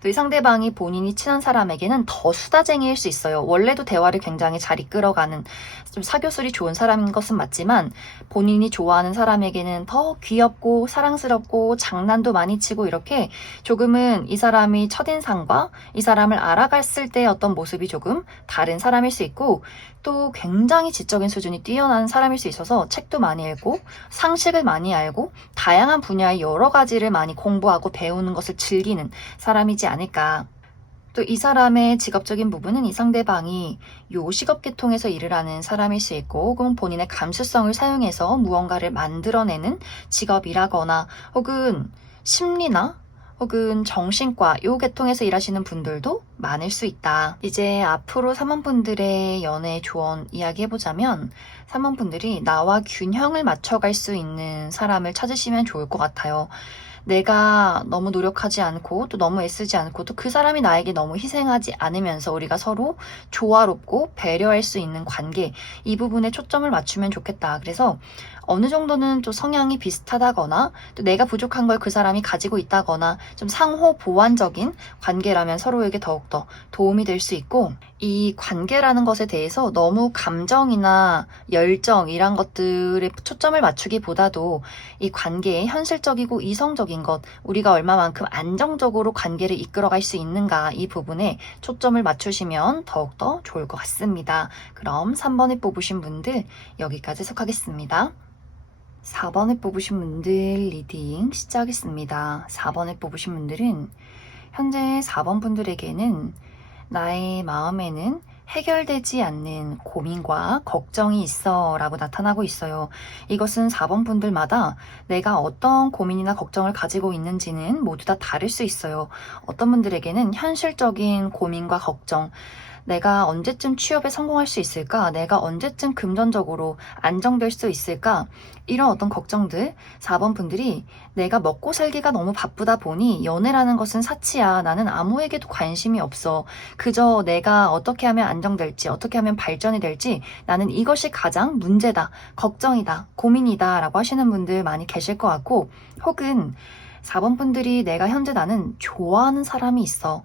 또 이 상대방이 본인이 친한 사람에게는 더 수다쟁이일 수 있어요. 원래도 대화를 굉장히 잘 이끌어가는 좀 사교술이 좋은 사람인 것은 맞지만, 본인이 좋아하는 사람에게는 더 귀엽고 사랑스럽고 장난도 많이 치고, 이렇게 조금은 이 사람이 첫인상과 이 사람을 알아갔을 때의 어떤 모습이 조금 다른 사람일 수 있고, 또 굉장히 지적인 수준이 뛰어난 사람일 수 있어서 책도 많이 읽고 상식을 많이 알고 다양한 분야의 여러 가지를 많이 공부하고 배우는 것을 즐기는 사람이지 않을까. 또 이 사람의 직업적인 부분은 이 상대방이 요식업 계통에서 일을 하는 사람일 수 있고, 혹은 본인의 감수성을 사용해서 무언가를 만들어내는 직업이라거나, 혹은 심리나 혹은 정신과 요 계통에서 일하시는 분들도 많을 수 있다. 이제 앞으로 사모분들의 연애 조언 이야기해보자면 사모분들이 나와 균형을 맞춰갈 수 있는 사람을 찾으시면 좋을 것 같아요. 내가 너무 노력하지 않고 또 너무 애쓰지 않고 또 그 사람이 나에게 너무 희생하지 않으면서 우리가 서로 조화롭고 배려할 수 있는 관계, 이 부분에 초점을 맞추면 좋겠다. 그래서 어느 정도는 또 성향이 비슷하다거나 또 내가 부족한 걸 그 사람이 가지고 있다거나 좀 상호 보완적인 관계라면 서로에게 더욱더 도움이 될 수 있고, 이 관계라는 것에 대해서 너무 감정이나 열정 이란 것들에 초점을 맞추기보다도 이 관계의 현실적이고 이성적인 것, 우리가 얼마만큼 안정적으로 관계를 이끌어갈 수 있는가, 이 부분에 초점을 맞추시면 더욱더 좋을 것 같습니다. 그럼 3번에 뽑으신 분들 여기까지 속하겠습니다. 4번에 뽑으신 분들 리딩 시작하겠습니다. 4번에 뽑으신 분들은 현재 4번 분들에게는 나의 마음에는 해결되지 않는 고민과 걱정이 있어 라고 나타나고 있어요. 이것은 4번 분들마다 내가 어떤 고민이나 걱정을 가지고 있는지는 모두 다 다를 수 있어요. 어떤 분들에게는 현실적인 고민과 걱정, 내가 언제쯤 취업에 성공할 수 있을까? 내가 언제쯤 금전적으로 안정될 수 있을까? 이런 어떤 걱정들, 4번 분들이 내가 먹고 살기가 너무 바쁘다 보니 연애라는 것은 사치야. 나는 아무에게도 관심이 없어. 그저 내가 어떻게 하면 안정될지, 어떻게 하면 발전이 될지 나는 이것이 가장 문제다, 걱정이다, 고민이다 라고 하시는 분들 많이 계실 것 같고, 혹은 4번 분들이 내가 현재 나는 좋아하는 사람이 있어.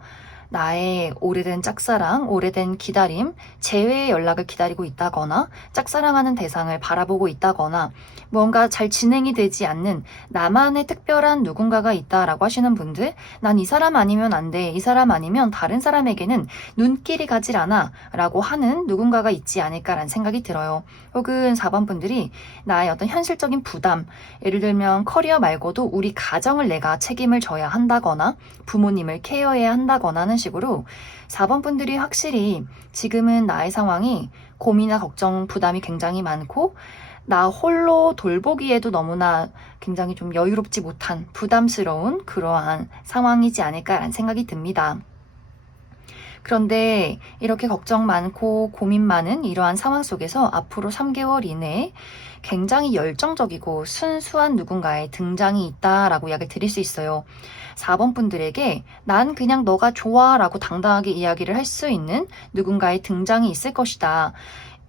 나의 오래된 짝사랑, 오래된 기다림, 재회의 연락을 기다리고 있다거나 짝사랑하는 대상을 바라보고 있다거나 무언가 잘 진행이 되지 않는 나만의 특별한 누군가가 있다라고 하시는 분들, 난 이 사람 아니면 안 돼, 이 사람 아니면 다른 사람에게는 눈길이 가질 않아 라고 하는 누군가가 있지 않을까라는 생각이 들어요. 혹은 4번 분들이 나의 어떤 현실적인 부담, 예를 들면 커리어 말고도 우리 가정을 내가 책임을 져야 한다거나 부모님을 케어해야 한다거나 하는 식으로 4번 분들이 확실히 지금은 나의 상황이 고민이나 걱정, 부담이 굉장히 많고 나 홀로 돌보기에도 너무나 굉장히 좀 여유롭지 못한 부담스러운 그러한 상황이지 않을까라는 생각이 듭니다. 그런데 이렇게 걱정 많고 고민 많은 이러한 상황 속에서 앞으로 3개월 이내에 굉장히 열정적이고 순수한 누군가의 등장이 있다라고 이야기를 드릴 수 있어요. 4번 분들에게 난 그냥 너가 좋아 라고 당당하게 이야기를 할 수 있는 누군가의 등장이 있을 것이다.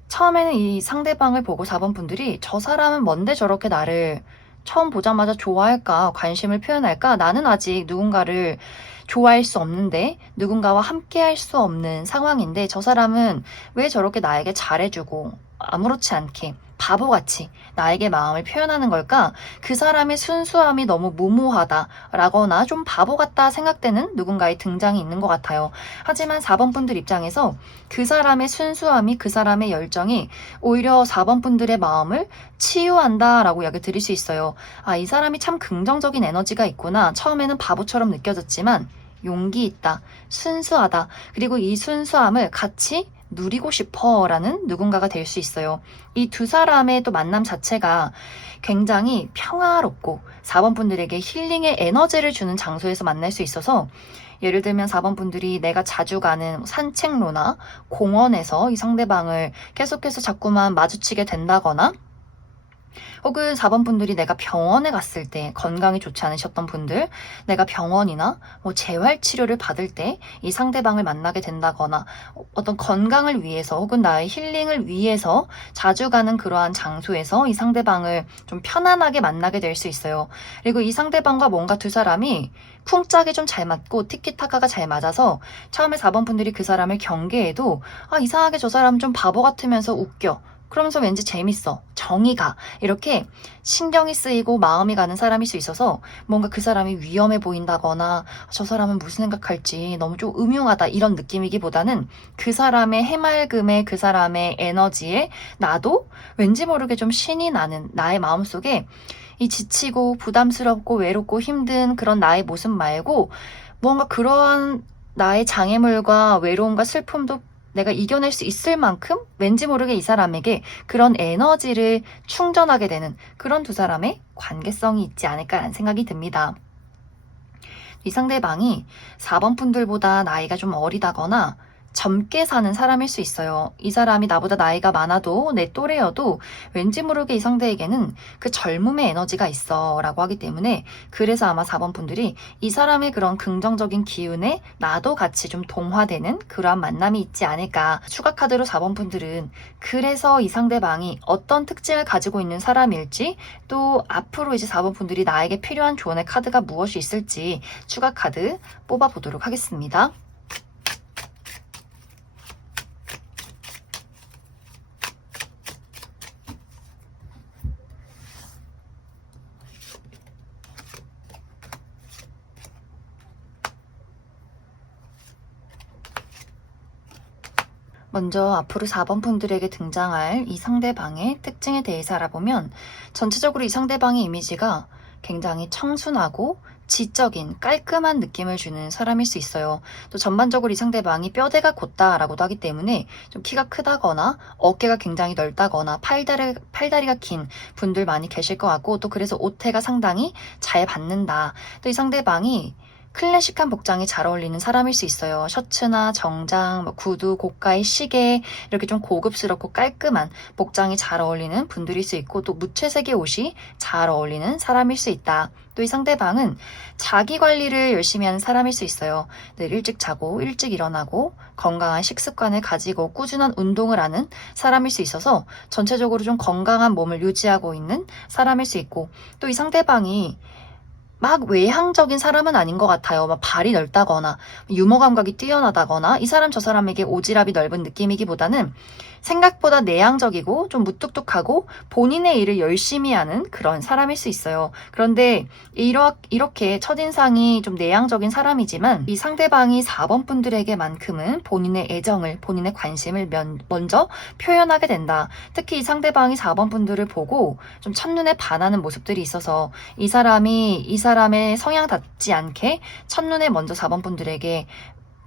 처음에는 이 상대방을 보고 4번 분들이 저 사람은 뭔데 저렇게 나를 처음 보자마자 좋아할까, 관심을 표현할까, 나는 아직 누군가를 좋아할 수 없는데, 누군가와 함께 할 수 없는 상황인데 저 사람은 왜 저렇게 나에게 잘해주고 아무렇지 않게 바보같이 나에게 마음을 표현하는 걸까? 그 사람의 순수함이 너무 무모하다 라거나 좀 바보 같다 생각되는 누군가의 등장이 있는 것 같아요. 하지만 4번 분들 입장에서 그 사람의 순수함이, 그 사람의 열정이 오히려 4번 분들의 마음을 치유한다 라고 이야기 드릴 수 있어요. 아, 이 사람이 참 긍정적인 에너지가 있구나. 처음에는 바보처럼 느껴졌지만 용기 있다, 순수하다, 그리고 이 순수함을 같이 누리고 싶어 라는 누군가가 될 수 있어요. 이 두 사람의 또 만남 자체가 굉장히 평화롭고 4번 분들에게 힐링의 에너지를 주는 장소에서 만날 수 있어서, 예를 들면 4번 분들이 내가 자주 가는 산책로나 공원에서 이 상대방을 계속해서 자꾸만 마주치게 된다거나, 혹은 4번 분들이 내가 병원에 갔을 때 건강이 좋지 않으셨던 분들, 내가 병원이나 재활치료를 받을 때 이 상대방을 만나게 된다거나 어떤 건강을 위해서 혹은 나의 힐링을 위해서 자주 가는 그러한 장소에서 이 상대방을 좀 편안하게 만나게 될 수 있어요. 그리고 이 상대방과 뭔가 두 사람이 쿵짝이 좀 잘 맞고 티키타카가 잘 맞아서 처음에 4번 분들이 그 사람을 경계해도 아, 이상하게 저 사람 좀 바보 같으면서 웃겨, 그러면서 왠지 재밌어, 정이 가, 이렇게 신경이 쓰이고 마음이 가는 사람일 수 있어서 뭔가 그 사람이 위험해 보인다거나 저 사람은 무슨 생각할지 너무 좀 음흉하다 이런 느낌이기보다는 그 사람의 해맑음에, 그 사람의 에너지에 나도 왠지 모르게 좀 신이 나는, 나의 마음속에 이 지치고 부담스럽고 외롭고 힘든 그런 나의 모습 말고 뭔가 그러한 나의 장애물과 외로움과 슬픔도 내가 이겨낼 수 있을 만큼 왠지 모르게 이 사람에게 그런 에너지를 충전하게 되는 그런 두 사람의 관계성이 있지 않을까라는 생각이 듭니다. 이 상대방이 4번 분들보다 나이가 좀 어리다거나 젊게 사는 사람일 수 있어요. 이 사람이 나보다 나이가 많아도 내 또래여도 왠지 모르게 이 상대에게는 그 젊음의 에너지가 있어 라고 하기 때문에, 그래서 아마 4번 분들이 이 사람의 그런 긍정적인 기운에 나도 같이 좀 동화되는 그러한 만남이 있지 않을까. 추가 카드로 4번 분들은 그래서 이 상대방이 어떤 특징을 가지고 있는 사람일지, 또 앞으로 이제 4번 분들이 나에게 필요한 조언의 카드가 무엇이 있을지 추가 카드 뽑아보도록 하겠습니다. 먼저 앞으로 4번 분들에게 등장할 이 상대방의 특징에 대해서 알아보면, 전체적으로 이 상대방의 이미지가 굉장히 청순하고 지적인 깔끔한 느낌을 주는 사람일 수 있어요. 또 전반적으로 이 상대방이 뼈대가 곧다라고도 하기 때문에 좀 키가 크다거나 어깨가 굉장히 넓다거나 팔다리가 긴 분들 많이 계실 것 같고, 또 그래서 옷태가 상당히 잘 받는다. 또 이 상대방이 클래식한 복장이 잘 어울리는 사람일 수 있어요. 셔츠나 정장, 구두, 고가의 시계, 이렇게 좀 고급스럽고 깔끔한 복장이 잘 어울리는 분들일 수 있고, 또 무채색의 옷이 잘 어울리는 사람일 수 있다. 또 이 상대방은 자기 관리를 열심히 하는 사람일 수 있어요. 늘 일찍 자고 일찍 일어나고 건강한 식습관을 가지고 꾸준한 운동을 하는 사람일 수 있어서 전체적으로 좀 건강한 몸을 유지하고 있는 사람일 수 있고, 또 이 상대방이 막 외향적인 사람은 아닌 것 같아요. 막 발이 넓다거나 유머 감각이 뛰어나다거나 이 사람 저 사람에게 오지랖이 넓은 느낌이기보다는 생각보다 내향적이고 좀 무뚝뚝하고 본인의 일을 열심히 하는 그런 사람일 수 있어요. 그런데 이렇게 첫인상이 좀 내향적인 사람이지만 이 상대방이 4번 분들에게만큼은 본인의 애정을, 본인의 관심을 먼저 표현하게 된다. 특히 이 상대방이 4번 분들을 보고 좀 첫눈에 반하는 모습들이 있어서 이 사람의 성향답지 않게 첫눈에 먼저 4번 분들에게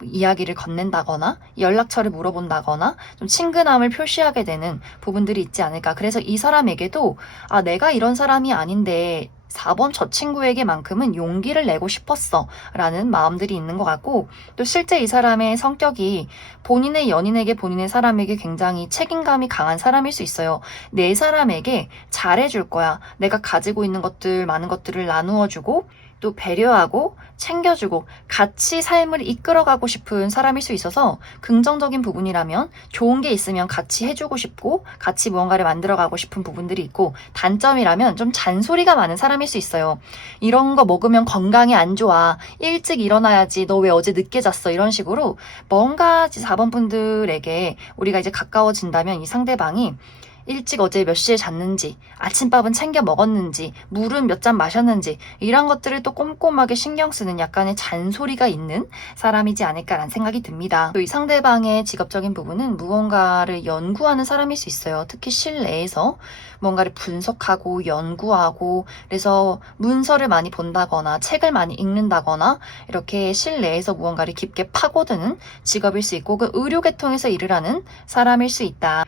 이야기를 건넨다거나 연락처를 물어본다거나 좀 친근함을 표시하게 되는 부분들이 있지 않을까. 그래서 이 사람에게도 내가 이런 사람이 아닌데 4번 저 친구에게만큼은 용기를 내고 싶었어 라는 마음들이 있는 것 같고, 또 실제 이 사람의 성격이 본인의 연인에게, 본인의 사람에게 굉장히 책임감이 강한 사람일 수 있어요. 내 사람에게 잘해줄 거야. 내가 가지고 있는 것들, 많은 것들을 나누어주고 또 배려하고 챙겨주고 같이 삶을 이끌어가고 싶은 사람일 수 있어서, 긍정적인 부분이라면 좋은 게 있으면 같이 해주고 싶고 같이 무언가를 만들어가고 싶은 부분들이 있고, 단점이라면 좀 잔소리가 많은 사람일 수 있어요. 이런 거 먹으면 건강에 안 좋아, 일찍 일어나야지, 너 왜 어제 늦게 잤어, 이런 식으로 뭔가 4번 분들에게 우리가 이제 가까워진다면 이 상대방이 일찍 어제 몇 시에 잤는지, 아침밥은 챙겨 먹었는지, 물은 몇 잔 마셨는지, 이런 것들을 또 꼼꼼하게 신경 쓰는 약간의 잔소리가 있는 사람이지 않을까라는 생각이 듭니다. 또 이 상대방의 직업적인 부분은 무언가를 연구하는 사람일 수 있어요. 특히 실내에서 뭔가를 분석하고 연구하고, 그래서 문서를 많이 본다거나 책을 많이 읽는다거나 이렇게 실내에서 무언가를 깊게 파고드는 직업일 수 있고, 그 의료계통에서 일을 하는 사람일 수 있다.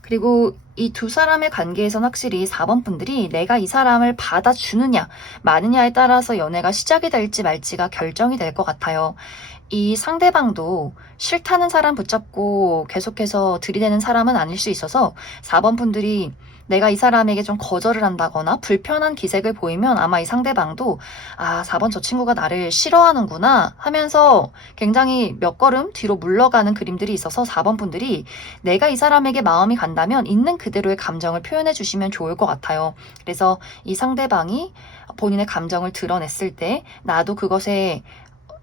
그리고 이 두 사람의 관계에선 확실히 4번 분들이 내가 이 사람을 받아주느냐 마느냐에 따라서 연애가 시작이 될지 말지가 결정이 될 것 같아요. 이 상대방도 싫다는 사람 붙잡고 계속해서 들이대는 사람은 아닐 수 있어서 4번 분들이 내가 이 사람에게 좀 거절을 한다거나 불편한 기색을 보이면 아마 이 상대방도 4번 저 친구가 나를 싫어하는구나 하면서 굉장히 몇 걸음 뒤로 물러가는 그림들이 있어서 4번 분들이 내가 이 사람에게 마음이 간다면 있는 그대로의 감정을 표현해 주시면 좋을 것 같아요. 그래서 이 상대방이 본인의 감정을 드러냈을 때 나도 그것에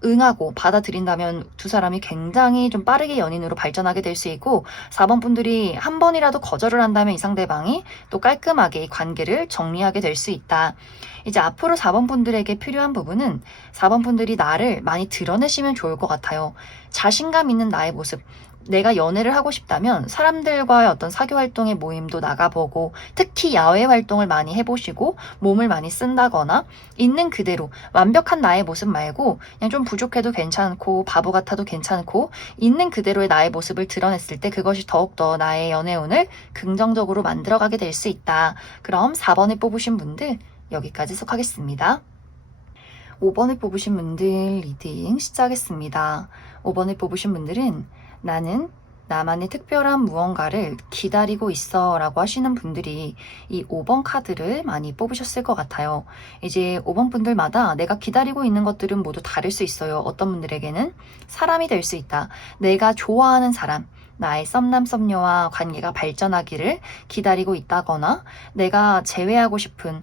응하고 받아들인다면 두 사람이 굉장히 좀 빠르게 연인으로 발전하게 될 수 있고, 4번 분들이 한 번이라도 거절을 한다면 이 상대방이 또 깔끔하게 이 관계를 정리하게 될 수 있다. 이제 앞으로 4번 분들에게 필요한 부분은 4번 분들이 나를 많이 드러내시면 좋을 것 같아요. 자신감 있는 나의 모습. 내가 연애를 하고 싶다면 사람들과의 어떤 사교 활동의 모임도 나가보고, 특히 야외 활동을 많이 해보시고 몸을 많이 쓴다거나, 있는 그대로 완벽한 나의 모습 말고 그냥 좀 부족해도 괜찮고 바보 같아도 괜찮고 있는 그대로의 나의 모습을 드러냈을 때 그것이 더욱더 나의 연애운을 긍정적으로 만들어가게 될 수 있다. 그럼 4번을 뽑으신 분들 여기까지 속하겠습니다. 5번을 뽑으신 분들 리딩 시작하겠습니다. 5번을 뽑으신 분들은 나는 나만의 특별한 무언가를 기다리고 있어 라고 하시는 분들이 이 5번 카드를 많이 뽑으셨을 것 같아요. 이제 5번 분들마다 내가 기다리고 있는 것들은 모두 다를 수 있어요. 어떤 분들에게는 사람이 될 수 있다. 내가 좋아하는 사람, 나의 썸남 썸녀와 관계가 발전하기를 기다리고 있다거나 내가 재회하고 싶은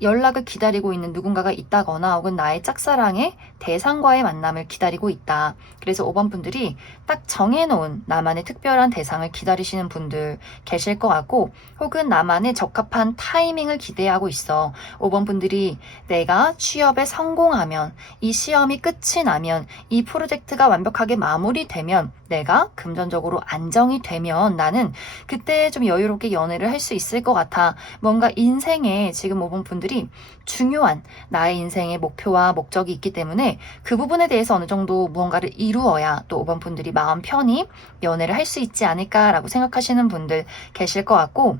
연락을 기다리고 있는 누군가가 있다거나 혹은 나의 짝사랑의 대상과의 만남을 기다리고 있다. 그래서 5번 분들이 딱 정해놓은 나만의 특별한 대상을 기다리시는 분들 계실 것 같고 혹은 나만의 적합한 타이밍을 기대하고 있어. 5번 분들이 내가 취업에 성공하면 이 시험이 끝이 나면 이 프로젝트가 완벽하게 마무리되면 내가 금전적으로 안정이 되면 나는 그때 좀 여유롭게 연애를 할 수 있을 것 같아. 뭔가 인생에 지금 5번 분들이 중요한 나의 인생의 목표와 목적이 있기 때문에 그 부분에 대해서 어느 정도 무언가를 이루어야 또 5번 분들이 마음 편히 연애를 할 수 있지 않을까라고 생각하시는 분들 계실 것 같고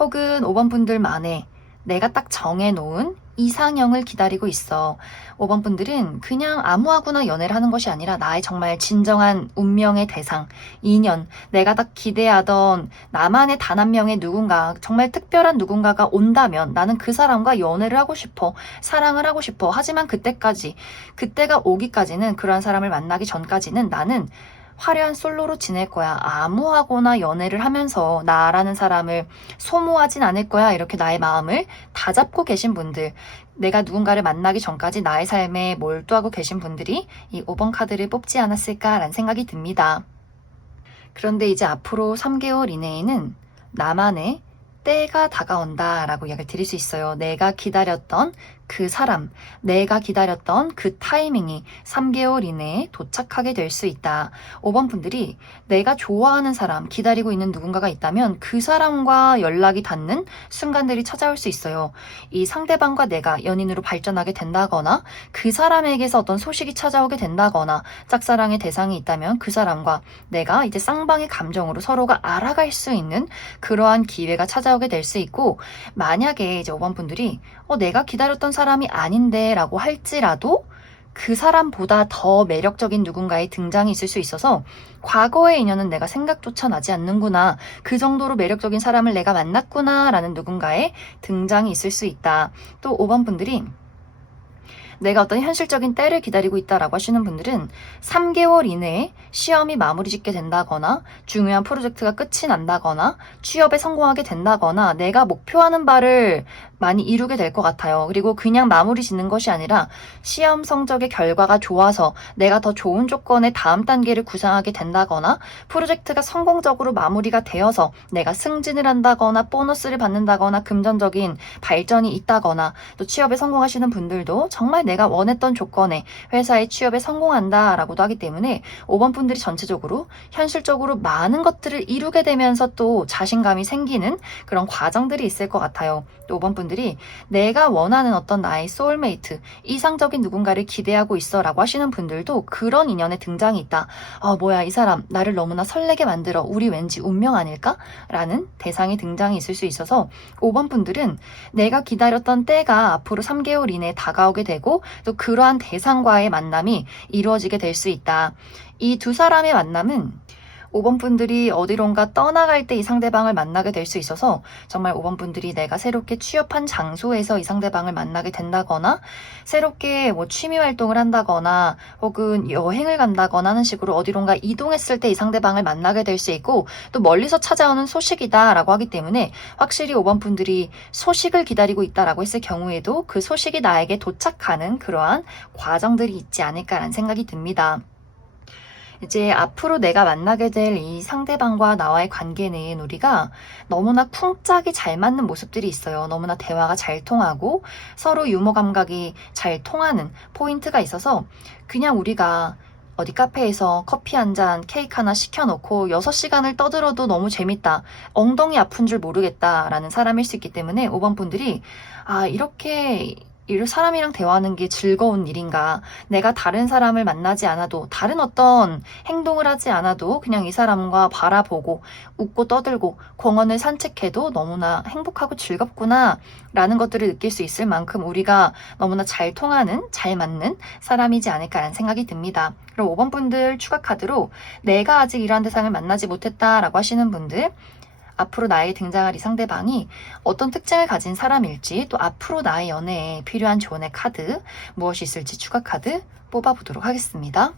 혹은 5번 분들만의 내가 딱 정해놓은 이상형을 기다리고 있어. 5번 분들은 그냥 아무하고나 연애를 하는 것이 아니라 나의 정말 진정한 운명의 대상, 인연, 내가 딱 기대하던 나만의 단 한 명의 누군가, 정말 특별한 누군가가 온다면 나는 그 사람과 연애를 하고 싶어, 사랑을 하고 싶어. 하지만 그때가 오기까지는 그러한 사람을 만나기 전까지는 나는 화려한 솔로로 지낼 거야. 아무하고나 연애를 하면서 나라는 사람을 소모하진 않을 거야. 이렇게 나의 마음을 다잡고 계신 분들, 내가 누군가를 만나기 전까지 나의 삶에 몰두하고 계신 분들이 이 5번 카드를 뽑지 않았을까라는 생각이 듭니다. 그런데 이제 앞으로 3개월 이내에는 나만의 때가 다가온다 라고 이야기를 드릴 수 있어요. 내가 기다렸던 그 사람, 내가 기다렸던 그 타이밍이 3개월 이내에 도착하게 될 수 있다. 5번 분들이 내가 좋아하는 사람, 기다리고 있는 누군가가 있다면 그 사람과 연락이 닿는 순간들이 찾아올 수 있어요. 이 상대방과 내가 연인으로 발전하게 된다거나 그 사람에게서 어떤 소식이 찾아오게 된다거나 짝사랑의 대상이 있다면 그 사람과 내가 이제 쌍방의 감정으로 서로가 알아갈 수 있는 그러한 기회가 찾아오게 될 수 있고 만약에 이제 5번 분들이 내가 기다렸던 사람이 아닌데 라고 할지라도 그 사람보다 더 매력적인 누군가의 등장이 있을 수 있어서 과거의 인연은 내가 생각조차 나지 않는구나. 그 정도로 매력적인 사람을 내가 만났구나 라는 누군가의 등장이 있을 수 있다. 또 5번 분들이 내가 어떤 현실적인 때를 기다리고 있다라고 하시는 분들은 3개월 이내에 시험이 마무리 짓게 된다거나 중요한 프로젝트가 끝이 난다거나 취업에 성공하게 된다거나 내가 목표하는 바를 많이 이루게 될 것 같아요. 그리고 그냥 마무리 짓는 것이 아니라 시험 성적의 결과가 좋아서 내가 더 좋은 조건의 다음 단계를 구상하게 된다거나 프로젝트가 성공적으로 마무리가 되어서 내가 승진을 한다거나 보너스를 받는다거나 금전적인 발전이 있다거나 또 취업에 성공하시는 분들도 정말 내가 원했던 조건에 회사에 취업에 성공한다라고도 하기 때문에 5번 분들이 전체적으로 현실적으로 많은 것들을 이루게 되면서 또 자신감이 생기는 그런 과정들이 있을 것 같아요. 또 5번 분들이 내가 원하는 어떤 나의 소울메이트, 이상적인 누군가를 기대하고 있어 라고 하시는 분들도 그런 인연의 등장이 있다. 뭐야 이 사람 나를 너무나 설레게 만들어. 우리 왠지 운명 아닐까? 라는 대상의 등장이 있을 수 있어서 5번 분들은 내가 기다렸던 때가 앞으로 3개월 이내에 다가오게 되고 또 그러한 대상과의 만남이 이루어지게 될 수 있다. 이 두 사람의 만남은 5번 분들이 어디론가 떠나갈 때 이 상대방을 만나게 될 수 있어서 정말 5번 분들이 내가 새롭게 취업한 장소에서 이 상대방을 만나게 된다거나 새롭게 취미 활동을 한다거나 혹은 여행을 간다거나 하는 식으로 어디론가 이동했을 때 이 상대방을 만나게 될 수 있고 또 멀리서 찾아오는 소식이다 라고 하기 때문에 확실히 5번 분들이 소식을 기다리고 있다라고 했을 경우에도 그 소식이 나에게 도착하는 그러한 과정들이 있지 않을까라는 생각이 듭니다. 이제 앞으로 내가 만나게 될 이 상대방과 나와의 관계는 우리가 너무나 쿵짝이 잘 맞는 모습들이 있어요. 너무나 대화가 잘 통하고 서로 유머 감각이 잘 통하는 포인트가 있어서 그냥 우리가 어디 카페에서 커피 한 잔, 케이크 하나 시켜놓고 6시간을 떠들어도 너무 재밌다. 엉덩이 아픈 줄 모르겠다. 라는 사람일 수 있기 때문에 5번 분들이 이렇게 이 사람이랑 대화하는 게 즐거운 일인가? 내가 다른 사람을 만나지 않아도, 다른 어떤 행동을 하지 않아도 그냥 이 사람과 바라보고 웃고 떠들고 공원을 산책해도 너무나 행복하고 즐겁구나 라는 것들을 느낄 수 있을 만큼 우리가 너무나 잘 통하는, 잘 맞는 사람이지 않을까라는 생각이 듭니다. 그럼 5번 분들 추가 카드로 내가 아직 이러한 대상을 만나지 못했다라고 하시는 분들, 앞으로 나에게 등장할 이 상대방이 어떤 특징을 가진 사람일지, 또 앞으로 나의 연애에 필요한 조언의 카드 무엇이 있을지 추가 카드 뽑아보도록 하겠습니다.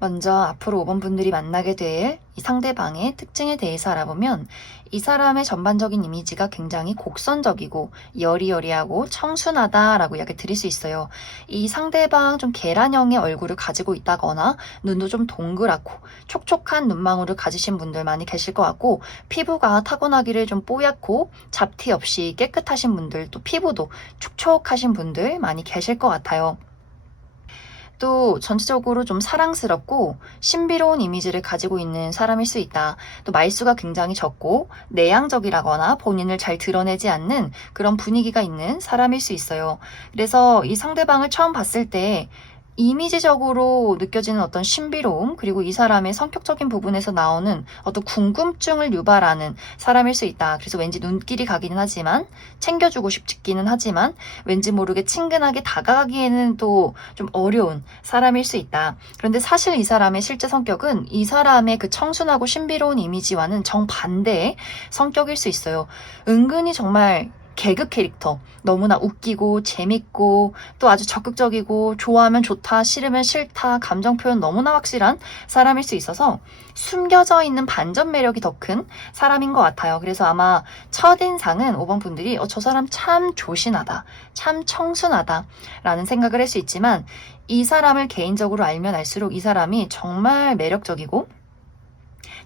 먼저 앞으로 5번 분들이 만나게 될 이 상대방의 특징에 대해서 알아보면 이 사람의 전반적인 이미지가 굉장히 곡선적이고 여리여리하고 청순하다라고 이야기 드릴 수 있어요. 이 상대방 좀 계란형의 얼굴을 가지고 있다거나 눈도 좀 동그랗고 촉촉한 눈망울을 가지신 분들 많이 계실 것 같고, 피부가 타고나기를 좀 뽀얗고 잡티 없이 깨끗하신 분들, 또 피부도 촉촉하신 분들 많이 계실 것 같아요. 또 전체적으로 좀 사랑스럽고 신비로운 이미지를 가지고 있는 사람일 수 있다. 또 말수가 굉장히 적고 내향적이라거나 본인을 잘 드러내지 않는 그런 분위기가 있는 사람일 수 있어요. 그래서 이 상대방을 처음 봤을 때 이미지적으로 느껴지는 어떤 신비로움, 그리고 이 사람의 성격적인 부분에서 나오는 어떤 궁금증을 유발하는 사람일 수 있다. 그래서 왠지 눈길이 가기는 하지만, 챙겨주고 싶기는 하지만 왠지 모르게 친근하게 다가가기에는 또 좀 어려운 사람일 수 있다. 그런데 사실 이 사람의 실제 성격은 이 사람의 그 청순하고 신비로운 이미지와는 정반대의 성격일 수 있어요. 은근히 정말 개그 캐릭터, 너무나 웃기고 재밌고 또 아주 적극적이고 좋아하면 좋다, 싫으면 싫다, 감정 표현 너무나 확실한 사람일 수 있어서 숨겨져 있는 반전 매력이 더 큰 사람인 것 같아요. 그래서 아마 첫인상은 5번 분들이 저 사람 참 조신하다, 참 청순하다 라는 생각을 할 수 있지만, 이 사람을 개인적으로 알면 알수록 이 사람이 정말 매력적이고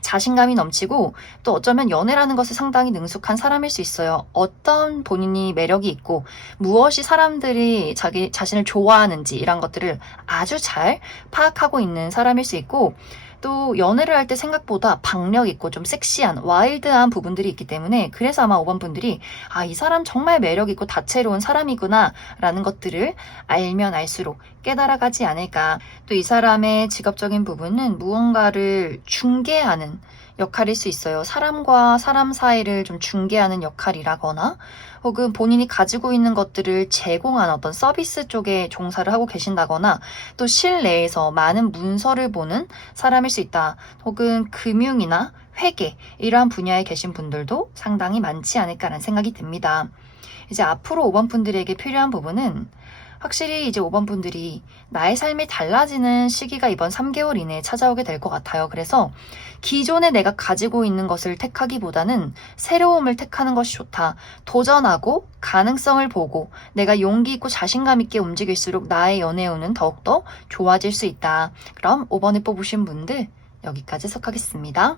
자신감이 넘치고 또 어쩌면 연애라는 것에 상당히 능숙한 사람일 수 있어요. 어떤 본인이 매력이 있고 무엇이 사람들이 자신을 좋아하는지 이런 것들을 아주 잘 파악하고 있는 사람일 수 있고, 또 연애를 할 때 생각보다 박력 있고 좀 섹시한 와일드한 부분들이 있기 때문에, 그래서 아마 5번 분들이 이 사람 정말 매력 있고 다채로운 사람이구나 라는 것들을 알면 알수록 깨달아가지 않을까. 또 이 사람의 직업적인 부분은 무언가를 중개하는 역할일 수 있어요. 사람과 사람 사이를 좀 중개하는 역할이라거나, 혹은 본인이 가지고 있는 것들을 제공하는 어떤 서비스 쪽에 종사를 하고 계신다거나, 또 실내에서 많은 문서를 보는 사람일 수 있다. 혹은 금융이나 회계 이러한 분야에 계신 분들도 상당히 많지 않을까라는 생각이 듭니다. 이제 앞으로 5번 분들에게 필요한 부분은 확실히 이제 5번 분들이 나의 삶이 달라지는 시기가 이번 3개월 이내에 찾아오게 될 것 같아요. 그래서 기존에 내가 가지고 있는 것을 택하기보다는 새로움을 택하는 것이 좋다. 도전하고 가능성을 보고 내가 용기 있고 자신감 있게 움직일수록 나의 연애 운은 더욱더 좋아질 수 있다. 그럼 5번을 뽑으신 분들 여기까지 해석하겠습니다.